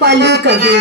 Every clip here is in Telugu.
పలుకవే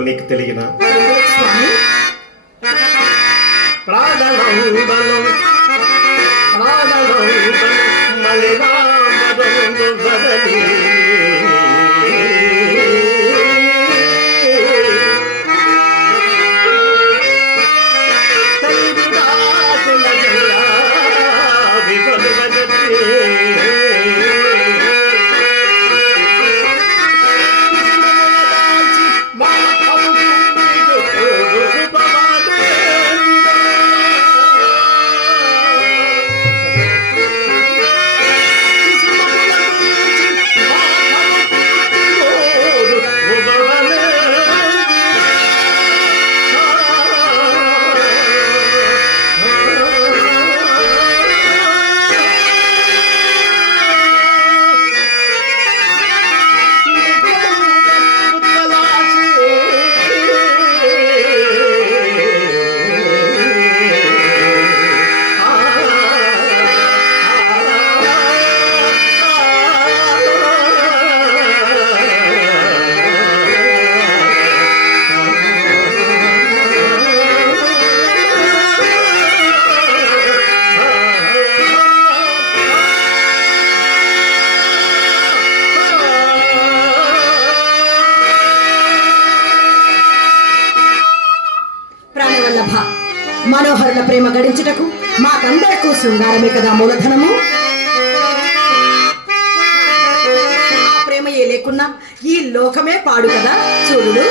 నీకు తెలియనా? శృంగారమే కదా మూలధనము? ఆ ప్రేమ ఏ లేకున్నా ఈ లోకమే పాడు కదా చూడు.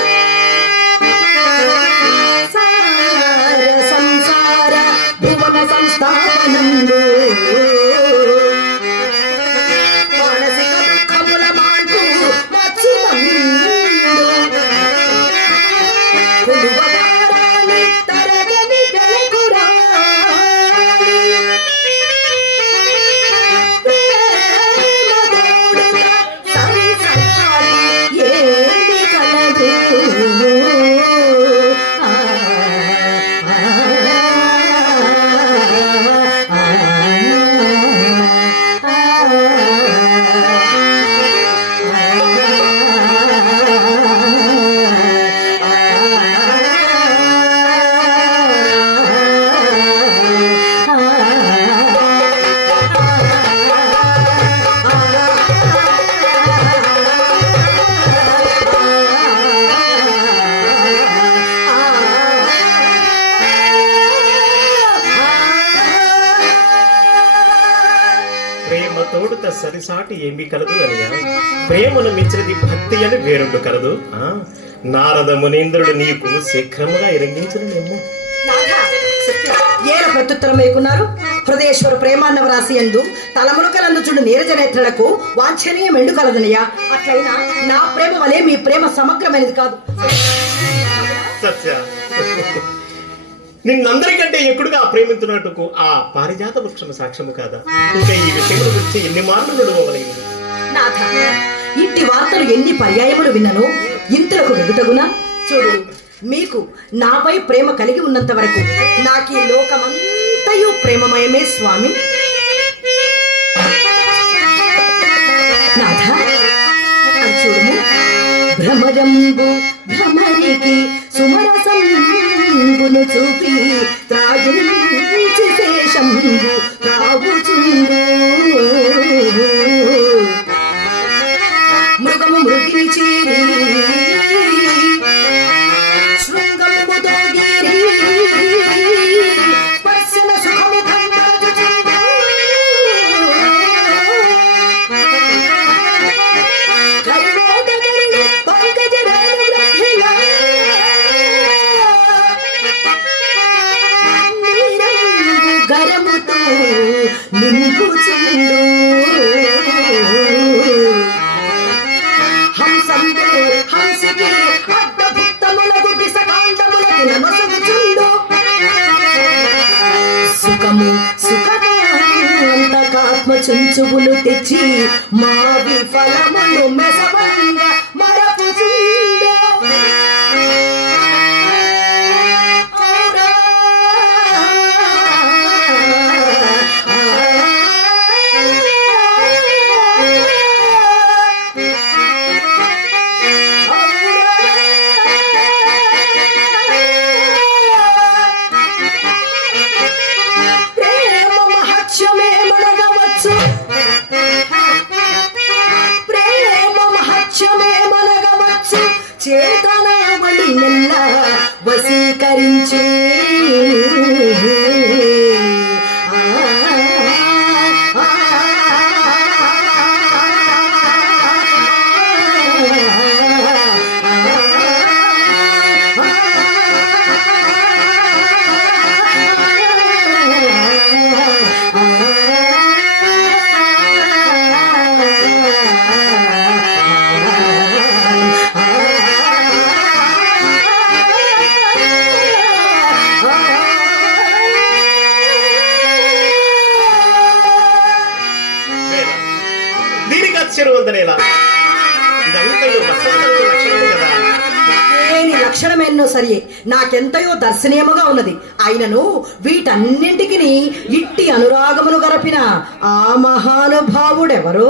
కలదు ఆ? నారద మునీంద్రుడు నీకు శీఘ్రముగా ఇరంగించలేమో ఏర ప్రత్యుత్తరం వేకున్నారు హృదయేశ్వర ప్రేమాన్నవ రాసి ఎందు తలమునకలందుచుడు నీరజనేత్రులకు వాంఛనీయం ఎండు కలదనయ్యా. అట్లయినా నా ప్రేమ వలె మీ ప్రేమ సమగ్రమైనది కాదు. సత్య. నిన్నందరికంటే ఎక్కుడుగా ప్రేమించున్నట్టుకు ఆ పారిజాత వృక్షము సాక్ష్యము కాదా? ఇంకా ఈ విషయం గురించి ఎన్ని మార్లు నడువగలిగింది ఇట్టి ఇంటి వార్తలు ఎన్ని పర్యాయములు విన్నను? ఇంతలకు వెగుటగునా చూడు మీకు నాపై ప్రేమ కలిగి ఉన్నంత వరకు నాకు ఈ లోకమంతయు ప్రేమమయమే స్వామి. నాథ అది భ్రమరంబు భ్రమరికి సుమరసంబును చూపి త్రాగించి శేషంబు త్రాగుచుండు దీనికి అచ్చరు వందనేలా ఇదంతా వసంత లక్షణము కదా. లేని లక్షణమెన్నో సరియే. నాకెంతయో దర్శనీయముగా ఉన్నది. అయినను వీటన్నింటికి ఇట్టి అనురాగమును గరపిన ఆ మహానుభావుడెవరో?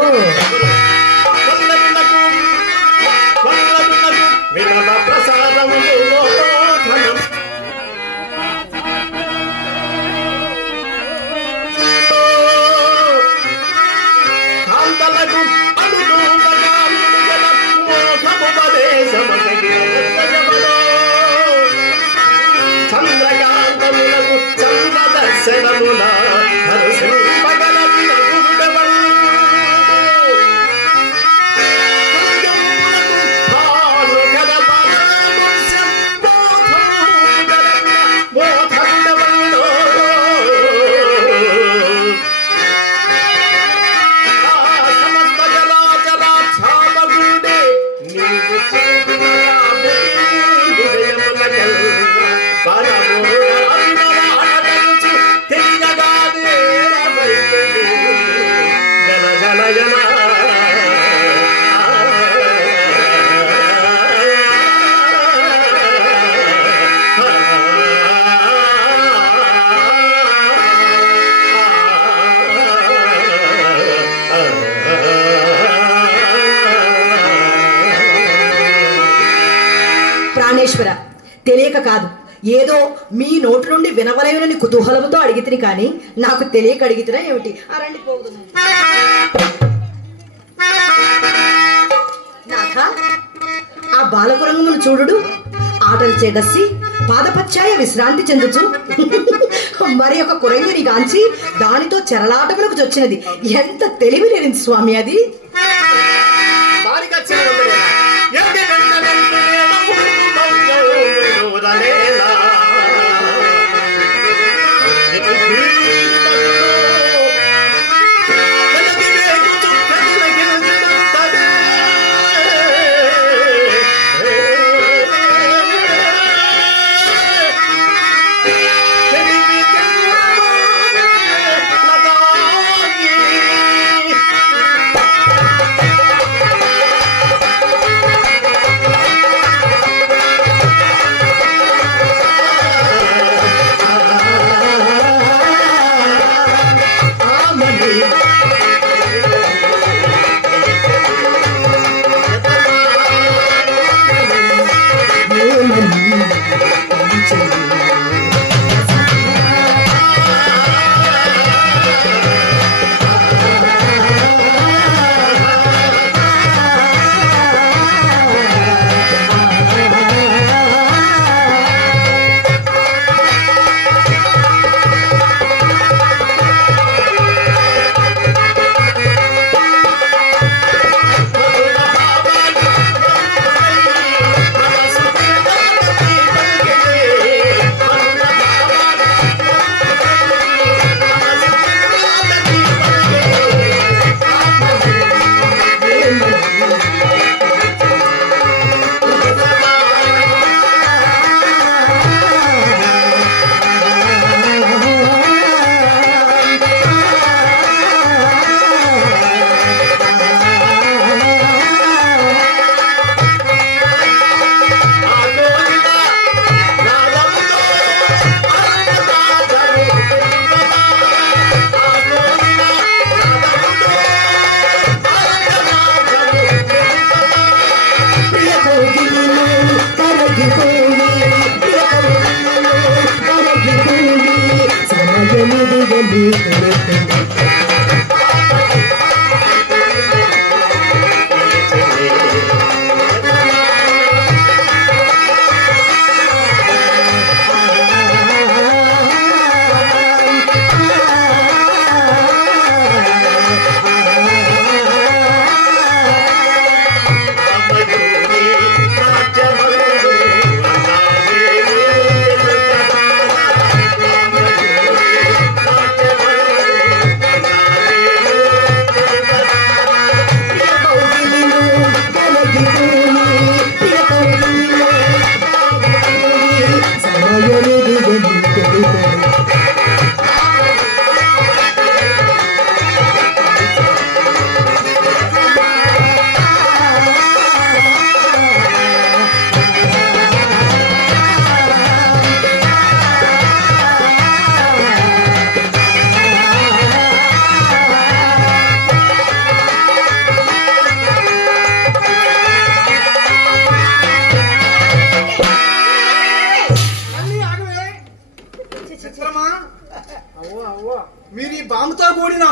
కుతూహలముతో అడిగితిని కానీ నాకు తెలియక అడిగితినా ఏమిటి? ఆ రండి పోగుదును. ఆ బాలకురంగమును చూడు ఆటలు చేడస్సి పాదపచ్చాయ విశ్రాంతి చెందుచు. మరి ఒక కురంగిని గాంచి దానితో చెరలాటములకు చొచ్చినది. ఎంత తెలివి లేని స్వామి అది.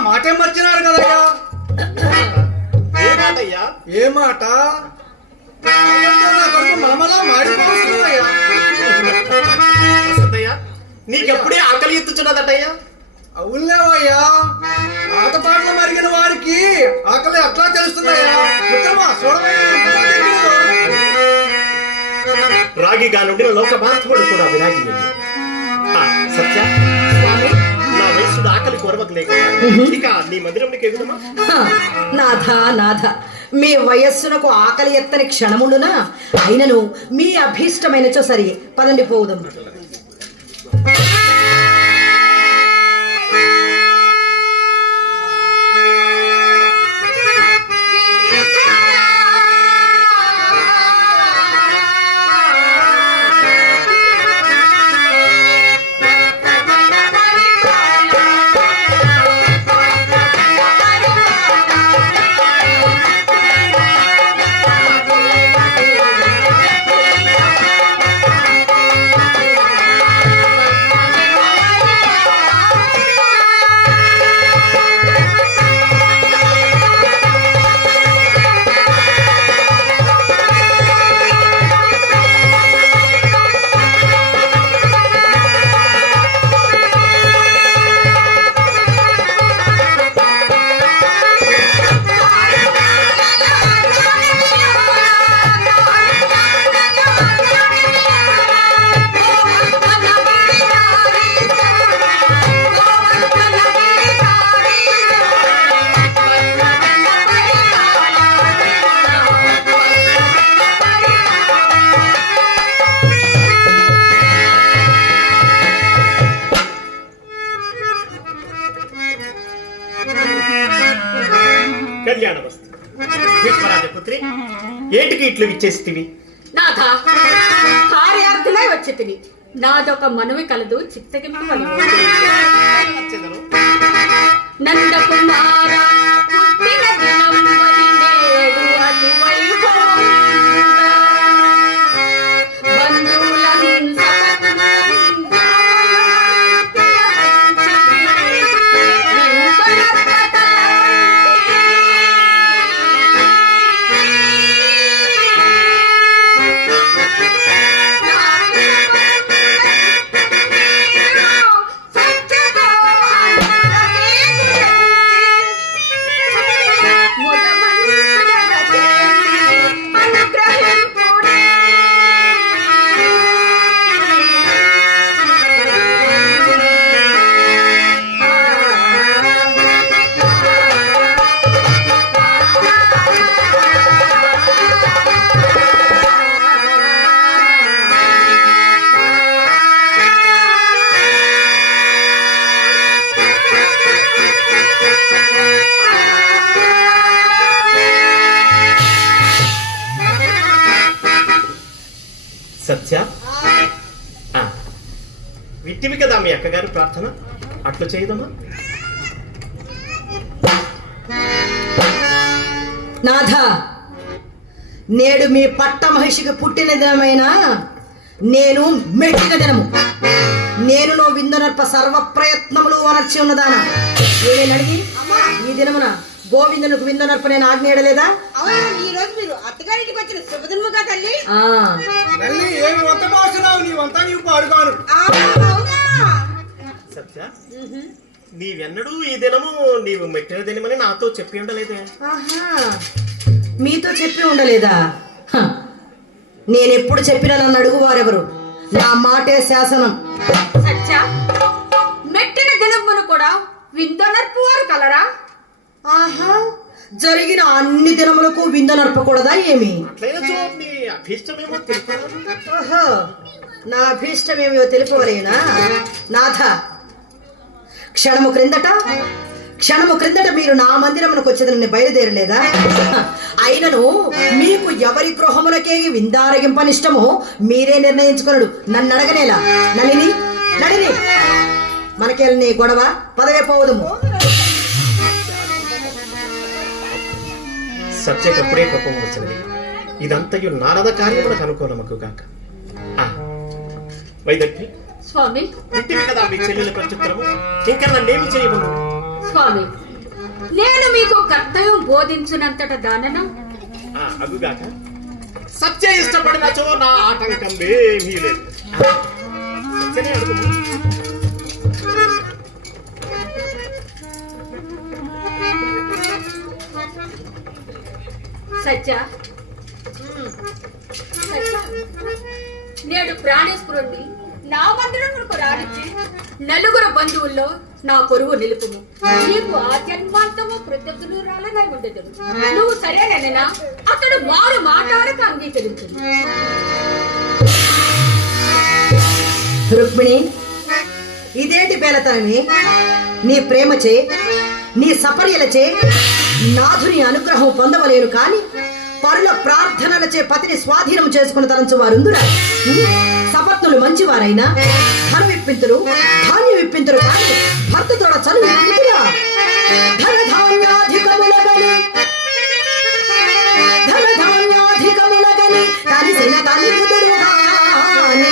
మాటే మర్చినారు కదయ్యా? ఏ మాటయ్యా ఏ మాట మలమలా మాడిపోతుందయ్యా నీకెప్పుడే ఆకలి ఎత్తుచున్నదటయ్యా? అవునులేవయ్యా. ఆటపాటలు మరిగిన వారికి ఆకలి అట్లా తెలుస్తుందయ్యా. మిత్రమా చూడవయ్యా ఎంతమంది ఎక్కినారో. రాగిగా నుండిన లోక బాధపడు కూడా విరాగి సత్య? కొరవకు లేక ఇక నీ మందిరంకి ఎగుదమా? హ, నాథ నాథ. మీ వయస్సునకు ఆకలి ఎత్తని క్షణముండునా అయినను మీ అభీష్టమైనచో సరి పదండి పోవుదాం. కళ్యాణ వస్తు భీష్మరాజపుత్రి ఏటికి ఇట్లు ఇచ్చేస్తివి నాథ కార్యార్థులై వచ్చి తిని నాదొక మనవి కలదు చిత్తగింపు. నందకుమార సర్వ ప్రయత్నములు వనర్చి ఉన్నదానా? ఏమేని అడిగి ఈ దినమున గోవిందునికి విందనర్ప నేను ఆజ్ఞేయడలేదా ఈ రోజు మీరు అత్తగారికి వచ్చిన శుభదినముగా తల్లి. ఆ. మళ్ళీ ఏమి వంత పోస్తున్నావు నీ వంత నీవు పాడుగాను. ఆ, అవునా? సత్య నీవెన్నడూ ఈ దినము నీవు మెట్టిన దినమని నాతో చెప్పి ఉండలేదే? ఆహా. మీతో చెప్పి ఉండలేదా? హ. నేనెప్పుడు చెప్పినా నన్ను అడుగు వారెవరు నా మాటే శాసనం. సత్య కూడా విందనర్పు వారు కలరా? ఆహా జరిగిన అన్ని దినములకు వింద నడపకూడదా ఏమి నీ అభీష్టమేమో నా అభీష్టమేమియో తెలుపవలేనా? నాథ క్షణము క్రిందట క్షణము క్రిందట మీరు నా మందిరమునకు వచ్చేదని బయలుదేరలేదా? అయినను మీకు ఎవరి గృహములకే విందారగింపనిష్టమో మీరే నిర్ణయించుకొనడు. నన్ను అడగనేలా? నలిని నడిని మనకెళ్ళని గొడవ పదవే పోవదము సత్యకప్పుడే కోపం వచ్చినది ఇదంతయు నారద కార్యములకు అనుకూలమకు కాక. ఆ, వైదగ్ని. స్వామి. పుట్టివి కదా మీ చెల్లెల ప్రత్యుత్తరము. ఇంకా నన్నేమి చేయమను స్వామి నేను మీకు కర్తవ్యం బోధించినంతట దానన? అగుగాక సత్య ఇష్టపడినచో నా ఆటంకం ఏమీ లేదు. సత్యనే సత్యా. సత్య. నేడు ప్రాణేశ్వరుణ్ణి నా మందిరమునకు రానిచ్చి నలుగురు బంధువుల్లో నా పొరుగు నిలుపుము. నీకు ఆ జన్మాంతము కృతజ్ఞులు రాలనే ఉండదు నువ్వు సరేనైనా అతడు మారు మాట్లాడక అంగీకరించు రుక్మిణి ఇదేంటి బేలతనమి నీ ప్రేమచే నీ సపర్యలచే నాథుని అనుగ్రహం పొందవలేను కాని పరుల ప్రార్థనలచే పతిని స్వాధీనం చేసుకుని తలంచు వారుందురా. సపత్నులు మంచివారైనా ధన విప్పింతులు ధాన్య విప్పింతులు కాని భర్త తోడ చను విప్పింతురా ధన ధాన్యాధికములగని ధన కలిసిన కలిగుదురు గాని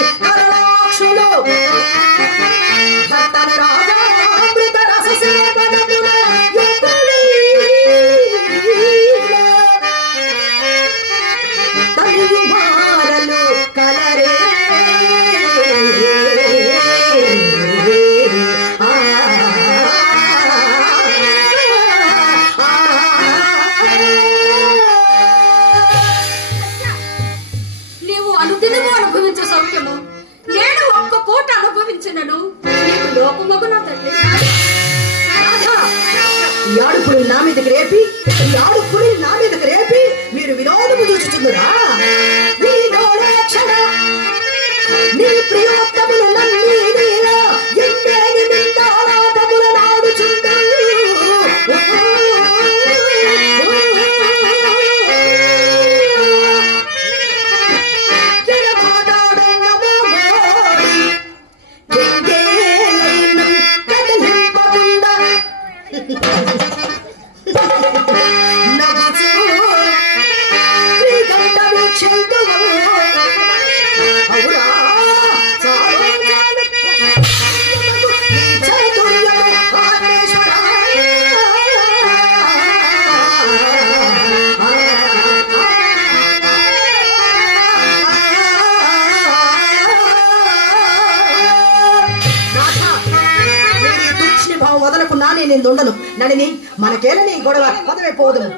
వదలకున్నా నేను ఉండను. నడిని మనకేలని గొడవ మొదలైపోదును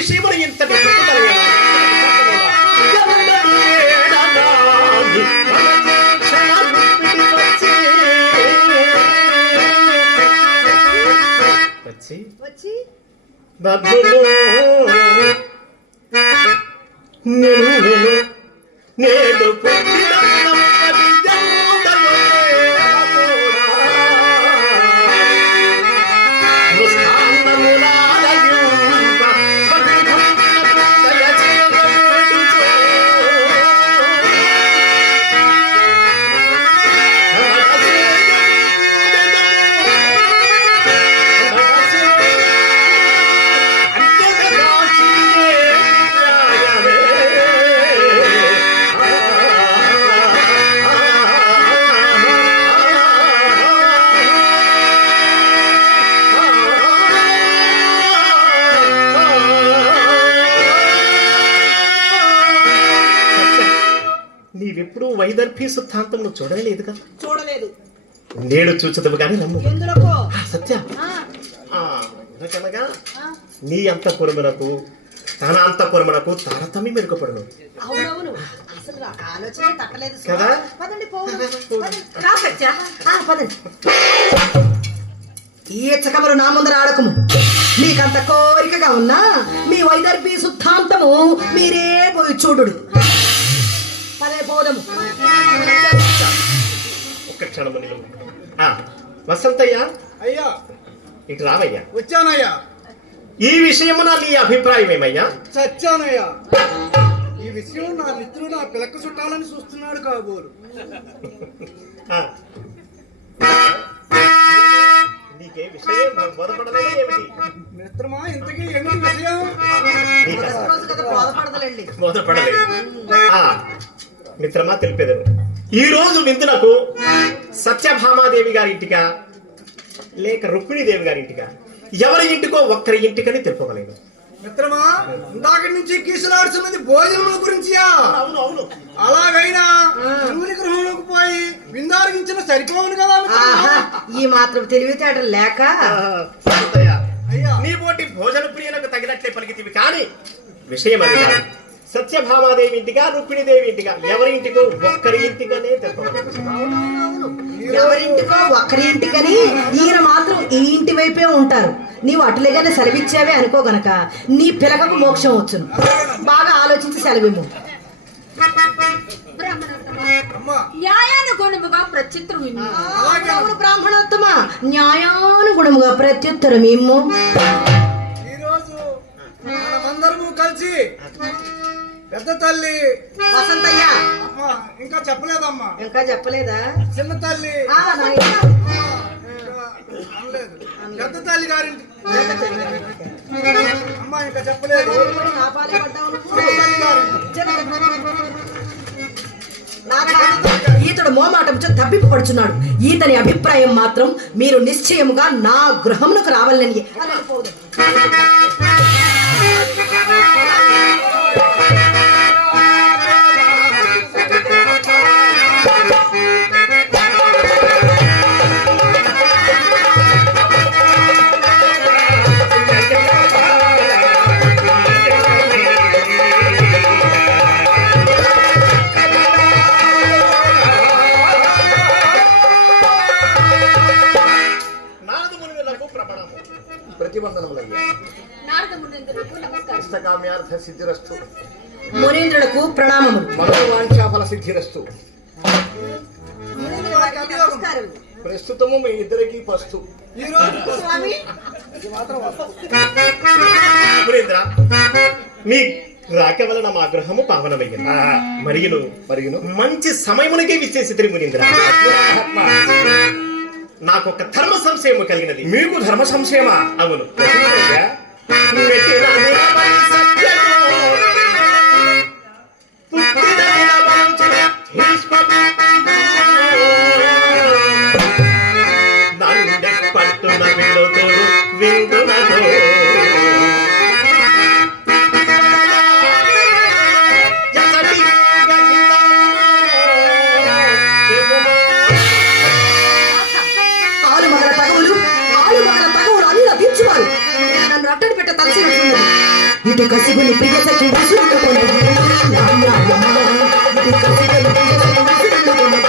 స్వల్ప విషయమును ఇంత వెతుకుదలయా? సిద్ధాంతం చూడలేదు కదా. చూడలేదు. నేడు చూచదవు కానీ నమ్ము. సత్య. నీ అంతఃపురమునకు తన అంతఃపురమునకు తారతమ్యం మెరుగుపడను. కదా? ఈ ఎచ్చకమరు నా ముందర ఆడకము. మీకంత కోరికగా ఉన్నా మీ వైదర్భి శుద్ధాంతము మీరే పోయి చూడు పదే పోదము. ఒక్క క్షణము నిలువు ఆ, వసంతయ్య? అయ్యా. ఇటు రావయ్యా. వచ్చానయ్యా. ఈ విషయమున నీ అభిప్రాయం ఏమయ్యా? చచ్చానయ్యా. ఈ విషయం నా మిత్రుడు నా పిలక చుట్టాలని చూస్తున్నాడు కాబోలు. నీకే విషయం మిత్రమా ఇంతకీ ఏమిటి విషయం? బోధపడలేదు. మిత్రమా తెలిపేదను ఈ రోజు విందునకు సత్యభామాదేవి గారి ఇంటికా లేక రుక్మిణీదేవి గారి ఇంటికా ఎవరి ఇంటికో ఒక్కరి ఇంటికని తెలుపగలను మిత్రమా ఇందాక నుంచి కీసులాడుతున్నది భోజనం గురించియా? అవును అవును అలాగైనా శివుని గృహంలోకి పోయి విందారగించిన సరిపోవును కదా ఈ మాత్రం తెలివితేటలు లేక. నీ పోటీ భోజన ప్రియులకు తగినట్లే పలికితివి కానీ విషయం అది సత్యభామాదేవి ఇంటిగా రుక్మిణీదేవి ఇంటిగా ఎవరి ఇంటికో? ఒక్కరి ఇంటికనే తెలుపగలను ఎవరింటికో ఒక్కరి ఇంటికని ఈయన మాత్రం ఈ ఇంటి వైపే ఉంటారు. నీవు అటులేగానే సెలవిచ్చావే అనుకో గనక నీ పిలకకు మోక్షం వచ్చును. బాగా ఆలోచించి అమ్మా. న్యాయానుగుణముగా అవును బ్రాహ్మణోత్తమ. న్యాయానుగుణముగా ప్రత్యుత్తరం ఇమ్ము ఈరోజు మనమందరము కలిసి పెద్ద తల్లి. వసంతయ్య. అమ్మా ఇంకా చెప్పలేదమ్మా. ఇంకా చెప్పలేదా? చిన్న తల్లి. అనలేదు. పెద్ద తల్లి గారింటి. అమ్మా ఇంకా చెప్పలేదు. ఈతడు మోమాటంతో తప్పిపు పడుచున్నాడు. ఈతని అభిప్రాయం మాత్రం మీరు నిశ్చయముగా నా గృహమునకు రావాలని. ఇష్టకామ్యార్థ సిద్ధిరస్తు. మునీంద్రులకు ప్రణామములు. మనోవాంఛాఫల సిద్ధిరస్తు. ప్రస్తుతము మీ ఇద్దరికి పస్తు. మురేంద్ర మీ రాక వలన మా గృహము పావనమయ్యింది. మరియును మరియును? మంచి సమయమునకే తిరిగి మునీంద్ర. నాకు ఒక ధర్మ సంశయము కలిగినది. మీకు ధర్మ సంశయమా? అవును. అయ్యా, మెట్టిన నిలబడి కసిగులు ప్రియ సఖి విసురుకుని కసిగులు ప్రియ సఖి విసురుకుని